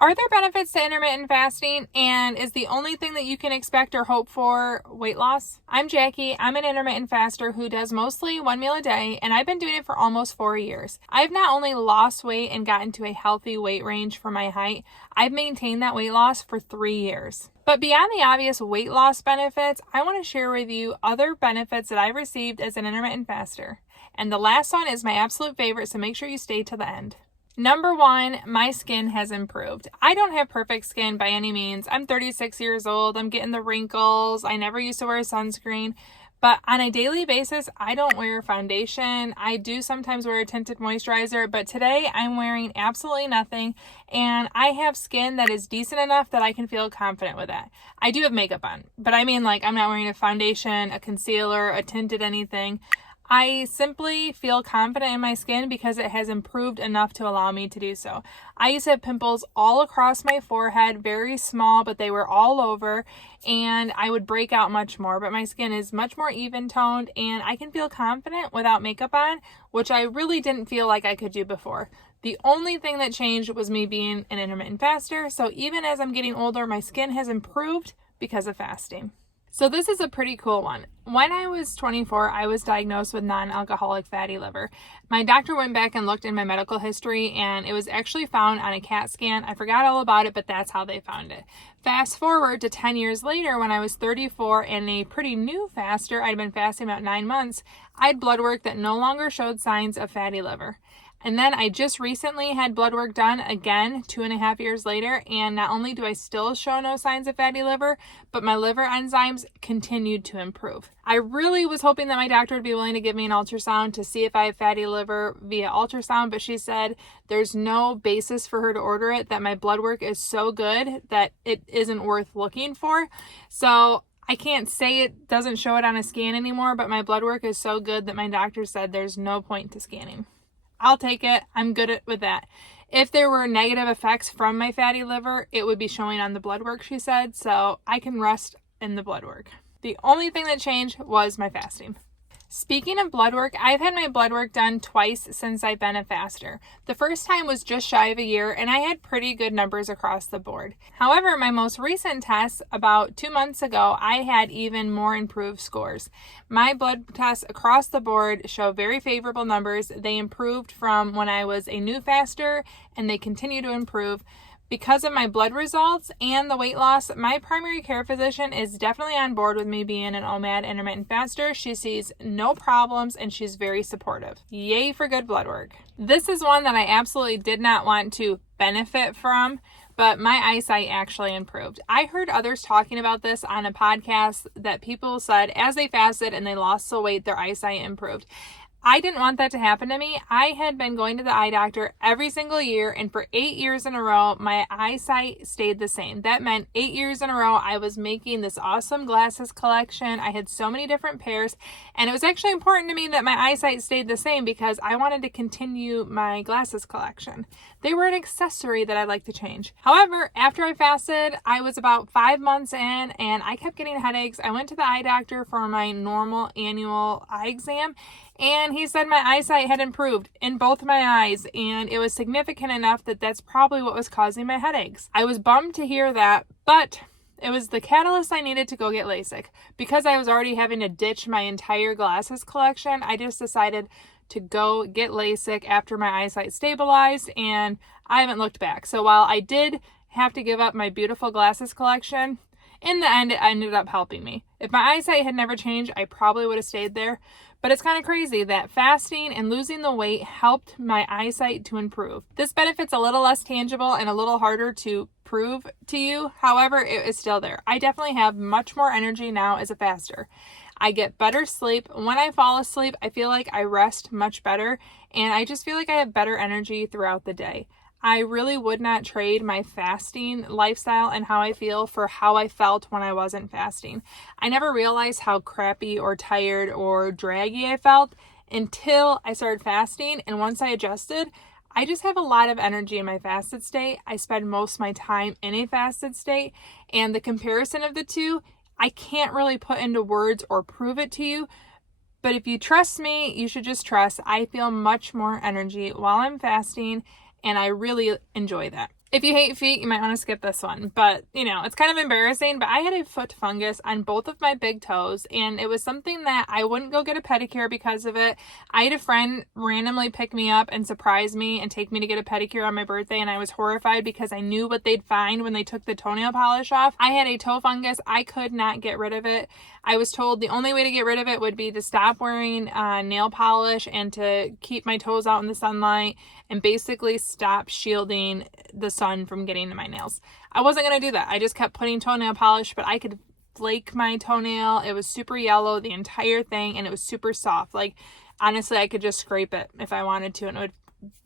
Are there benefits to intermittent fasting, and is the only thing that you can expect or hope for weight loss? I'm Jackie. I'm an intermittent faster who does mostly one meal a day, and I've been doing it for almost 4 years. I've not only lost weight and gotten to a healthy weight range for my height, I've maintained that weight loss for 3 years. But beyond the obvious weight loss benefits, I want to share with you other benefits that I've received as an intermittent faster. And the last one is my absolute favorite, so make sure you stay to the end. Number 1, my skin has improved. I don't have perfect skin by any means. I'm 36 years old. I'm getting the wrinkles. I never used to wear sunscreen. But on a daily basis, I don't wear foundation. I do sometimes wear a tinted moisturizer, but today I'm wearing absolutely nothing. And I have skin that is decent enough that I can feel confident with that. I do have makeup on, but I mean, like, I'm not wearing a foundation, a concealer, a tinted anything. I simply feel confident in my skin because it has improved enough to allow me to do so. I used to have pimples all across my forehead, very small, but they were all over, and I would break out much more. But my skin is much more even toned, and I can feel confident without makeup on, which I really didn't feel like I could do before. The only thing that changed was me being an intermittent faster, so even as I'm getting older, my skin has improved because of fasting. So this is a pretty cool one. When I was 24, I was diagnosed with non-alcoholic fatty liver. My doctor went back and looked in my medical history, and it was actually found on a CAT scan. I forgot all about it, but that's how they found it. Fast forward to 10 years later, when I was 34 and a pretty new faster, I'd been fasting about 9 months, I had blood work that no longer showed signs of fatty liver. And then I just recently had blood work done again 2.5 years later, and not only do I still show no signs of fatty liver, but my liver enzymes continued to improve. I really was hoping that my doctor would be willing to give me an ultrasound to see if I have fatty liver via ultrasound, but she said there's no basis for her to order it, that my blood work is so good that it isn't worth looking for. So I can't say it doesn't show it on a scan anymore, but my blood work is so good that my doctor said there's no point to scanning. I'll take it. I'm good with that. If there were negative effects from my fatty liver, it would be showing on the blood work, she said, so I can rest in the blood work. The only thing that changed was my fasting. Speaking of blood work, I've had my blood work done twice since I've been a faster. The first time was just shy of a year, and I had pretty good numbers across the board. However, my most recent test, about 2 months ago, I had even more improved scores. My blood tests across the board show very favorable numbers. They improved from when I was a new faster, and they continue to improve. Because of my blood results and the weight loss, my primary care physician is definitely on board with me being an OMAD intermittent faster. She sees no problems and she's very supportive. Yay for good blood work. This is one that I absolutely did not want to benefit from, but my eyesight actually improved. I heard others talking about this on a podcast that people said as they fasted and they lost the weight, their eyesight improved. I didn't want that to happen to me. I had been going to the eye doctor every single year, and for 8 years in a row, my eyesight stayed the same. That meant 8 years in a row, I was making this awesome glasses collection. I had so many different pairs, and it was actually important to me that my eyesight stayed the same because I wanted to continue my glasses collection. They were an accessory that I'd like to change. However, after I fasted, I was about 5 months in, and I kept getting headaches. I went to the eye doctor for my normal annual eye exam, and he said my eyesight had improved in both my eyes, and it was significant enough that that's probably what was causing my headaches. I was bummed to hear that, but it was the catalyst I needed to go get LASIK. Because I was already having to ditch my entire glasses collection, I just decided to go get LASIK after my eyesight stabilized, and I haven't looked back. So while I did have to give up my beautiful glasses collection, in the end, it ended up helping me. If my eyesight had never changed, I probably would have stayed there. But it's kind of crazy that fasting and losing the weight helped my eyesight to improve. This benefit's a little less tangible and a little harder to prove to you. However, it is still there. I definitely have much more energy now as a faster. I get better sleep. When I fall asleep, I feel like I rest much better, and I just feel like I have better energy throughout the day. I really would not trade my fasting lifestyle and how I feel for how I felt when I wasn't fasting. I never realized how crappy or tired or draggy I felt until I started fasting. And once I adjusted, I just have a lot of energy in my fasted state. I spend most of my time in a fasted state. And the comparison of the two, I can't really put into words or prove it to you. But if you trust me, you should just trust. I feel much more energy while I'm fasting, and I really enjoy that. If you hate feet, you might want to skip this one, but it's kind of embarrassing, but I had a foot fungus on both of my big toes, and it was something that I wouldn't go get a pedicure because of it. I had a friend randomly pick me up and surprise me and take me to get a pedicure on my birthday, and I was horrified because I knew what they'd find when they took the toenail polish off. I had a toe fungus. I could not get rid of it. I was told the only way to get rid of it would be to stop wearing nail polish and to keep my toes out in the sunlight and basically stop shielding the sun from getting to my nails. I wasn't going to do that. I just kept putting toenail polish, but I could flake my toenail. It was super yellow, the entire thing, and it was super soft. Like, honestly, I could just scrape it if I wanted to, and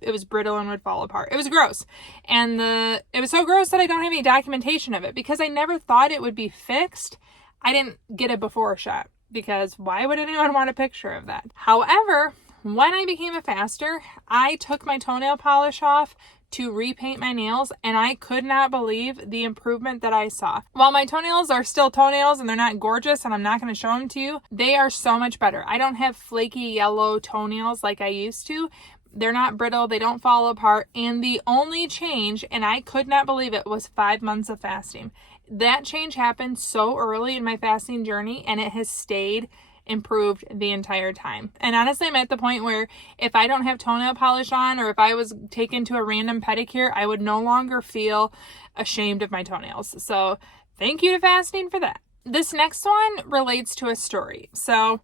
it was brittle and would fall apart. It was gross. And it was so gross that I don't have any documentation of it because I never thought it would be fixed. I didn't get a before shot because why would anyone want a picture of that? However, when I became a faster, I took my toenail polish off to repaint my nails, and I could not believe the improvement that I saw. While my toenails are still toenails and they're not gorgeous and I'm not going to show them to you, they are so much better. I don't have flaky yellow toenails like I used to. They're not brittle, they don't fall apart, and the only change, and I could not believe it, was 5 months of fasting. That change happened so early in my fasting journey, and it has stayed improved the entire time. And honestly, I'm at the point where if I don't have toenail polish on, or if I was taken to a random pedicure, I would no longer feel ashamed of my toenails. So thank you to fasting for that. This next one relates to a story. So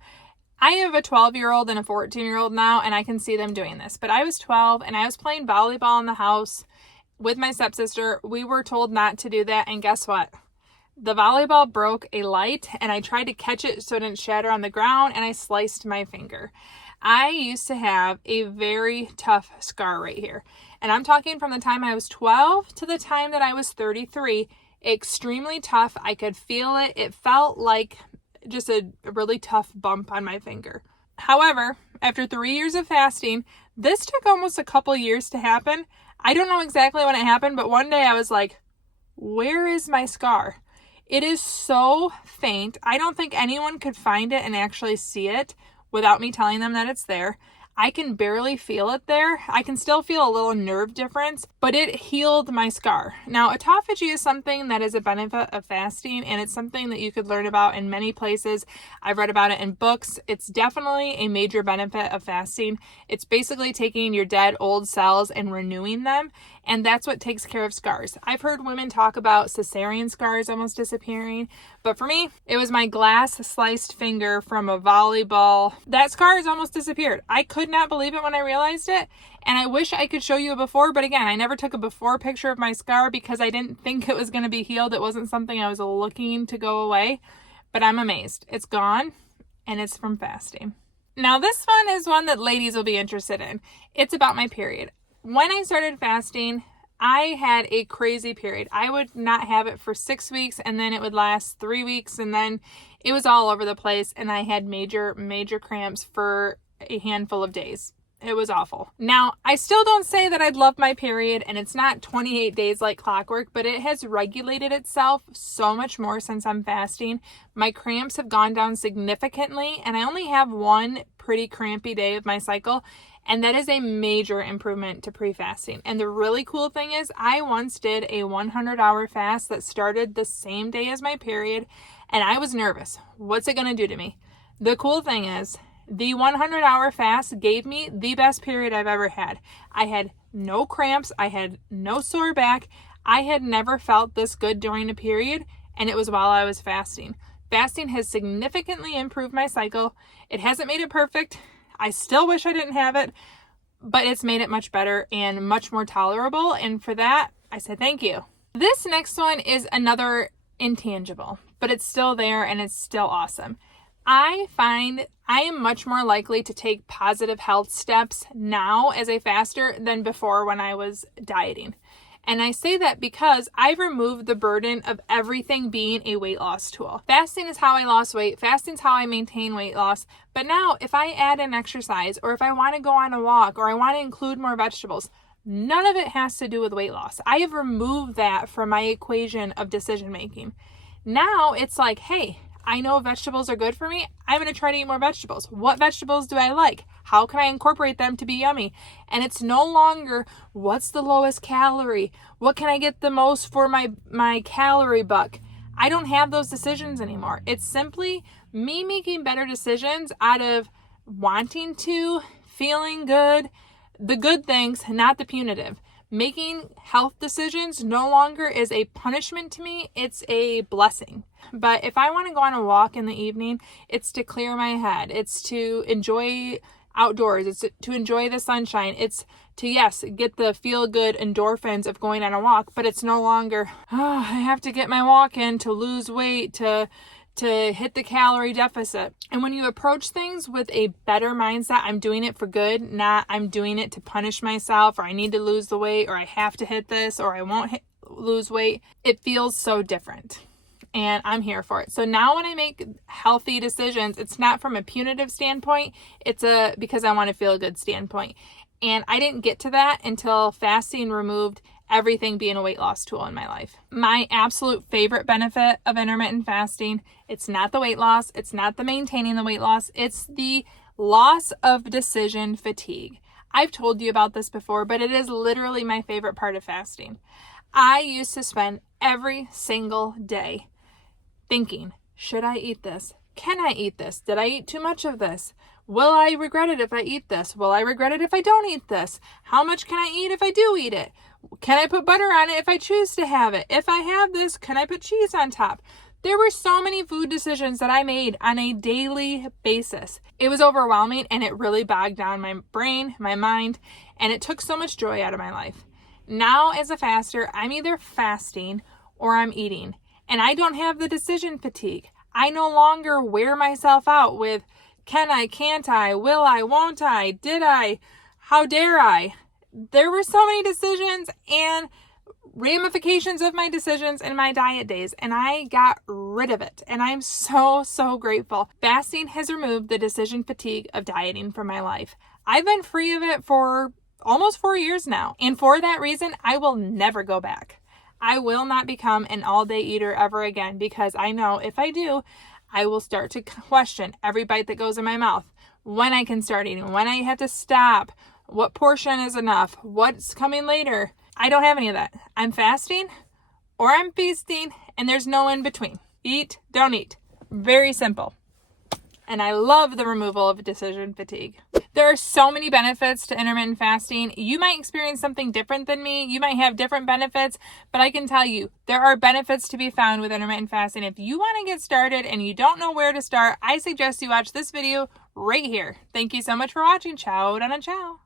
I have a 12-year-old and a 14-year-old now, and I can see them doing this. But I was 12 and I was playing volleyball in the house with my stepsister. We were told not to do that, and guess what? The volleyball broke a light, and I tried to catch it so it didn't shatter on the ground, and I sliced my finger. I used to have a very tough scar right here. And I'm talking from the time I was 12 to the time that I was 33. Extremely tough. I could feel it. It felt like just a really tough bump on my finger. However, after 3 years of fasting, this took almost a couple years to happen. I don't know exactly when it happened, but one day I was like, where is my scar? It is so faint. I don't think anyone could find it and actually see it without me telling them that it's there. I can barely feel it there. I can still feel a little nerve difference, but it healed my scar. Now, autophagy is something that is a benefit of fasting, and it's something that you could learn about in many places. I've read about it in books. It's definitely a major benefit of fasting. It's basically taking your dead old cells and renewing them, and that's what takes care of scars. I've heard women talk about cesarean scars almost disappearing, but for me, it was my glass sliced finger from a volleyball. That scar has almost disappeared. I could not believe it when I realized it, and I wish I could show you a before, but again, I never took a before picture of my scar because I didn't think it was going to be healed. It wasn't something I was looking to go away, but I'm amazed. It's gone, and it's from fasting. Now, this one is one that ladies will be interested in. It's about my period. When I started fasting, I had a crazy period. I would not have it for 6 weeks, and then it would last 3 weeks, and then it was all over the place, and I had major cramps for a handful of days. It was awful. Now, I still don't say that I'd love my period, and it's not 28 days like clockwork, but it has regulated itself so much more since I'm fasting. My cramps have gone down significantly, and I only have one pretty crampy day of my cycle, and that is a major improvement to pre-fasting. And the really cool thing is I once did a 100-hour fast that started the same day as my period, and I was nervous. What's it going to do to me? The cool thing is the 100-hour fast gave me the best period I've ever had. I had no cramps. I had no sore back. I had never felt this good during a period, and it was while I was fasting. Fasting has significantly improved my cycle. It hasn't made it perfect. I still wish I didn't have it, but it's made it much better and much more tolerable. And for that, I say thank you. This next one is another intangible, but it's still there and it's still awesome. I find I am much more likely to take positive health steps now as a faster than before when I was dieting. And I say that because I've removed the burden of everything being a weight loss tool. Fasting is how I lost weight. Fasting is how I maintain weight loss. But now if I add an exercise, or if I want to go on a walk, or I want to include more vegetables, none of it has to do with weight loss. I have removed that from my equation of decision making. Now it's like, hey, I know vegetables are good for me. I'm going to try to eat more vegetables. What vegetables do I like? How can I incorporate them to be yummy? And it's no longer what's the lowest calorie? What can I get the most for my calorie buck? I don't have those decisions anymore. It's simply me making better decisions out of wanting to, feeling good, the good things, not the punitive. Making health decisions no longer is a punishment to me, it's a blessing. But if I want to go on a walk in the evening, it's to clear my head. It's to enjoy outdoors. It's to enjoy the sunshine. It's to, yes, get the feel-good endorphins of going on a walk, but it's no longer, I have to get my walk in to lose weight, to hit the calorie deficit. And when you approach things with a better mindset, I'm doing it for good, not I'm doing it to punish myself, or I need to lose the weight, or I have to hit this, or I won't lose weight, it feels so different. And I'm here for it. So now when I make healthy decisions, it's not from a punitive standpoint, it's because I want to feel good standpoint. And I didn't get to that until fasting removed everything being a weight loss tool in my life. My absolute favorite benefit of intermittent fasting, it's not the weight loss, it's not the maintaining the weight loss, it's the loss of decision fatigue. I've told you about this before, but it is literally my favorite part of fasting. I used to spend every single day thinking, should I eat this? Can I eat this? Did I eat too much of this? Will I regret it if I eat this? Will I regret it if I don't eat this? How much can I eat if I do eat it? Can I put butter on it if I choose to have it? If I have this, can I put cheese on top? There were so many food decisions that I made on a daily basis. It was overwhelming and it really bogged down my brain, my mind, and it took so much joy out of my life. Now as a faster, I'm either fasting or I'm eating, and I don't have the decision fatigue. I no longer wear myself out with can I, can't I, will I, won't I, did I, how dare I? There were so many decisions and ramifications of my decisions in my diet days, and I got rid of it. And I'm so, so grateful. Fasting has removed the decision fatigue of dieting from my life. I've been free of it for almost 4 years now. And for that reason, I will never go back. I will not become an all-day eater ever again, because I know if I do, I will start to question every bite that goes in my mouth, when I can start eating, when I have to stop, what portion is enough, what's coming later. I don't have any of that. I'm fasting or I'm feasting, and there's no in between. Eat, don't eat. Very simple. And I love the removal of decision fatigue. There are so many benefits to intermittent fasting. You might experience something different than me. You might have different benefits, but I can tell you there are benefits to be found with intermittent fasting. If you want to get started and you don't know where to start, I suggest you watch this video right here. Thank you so much for watching. Ciao, donna, ciao.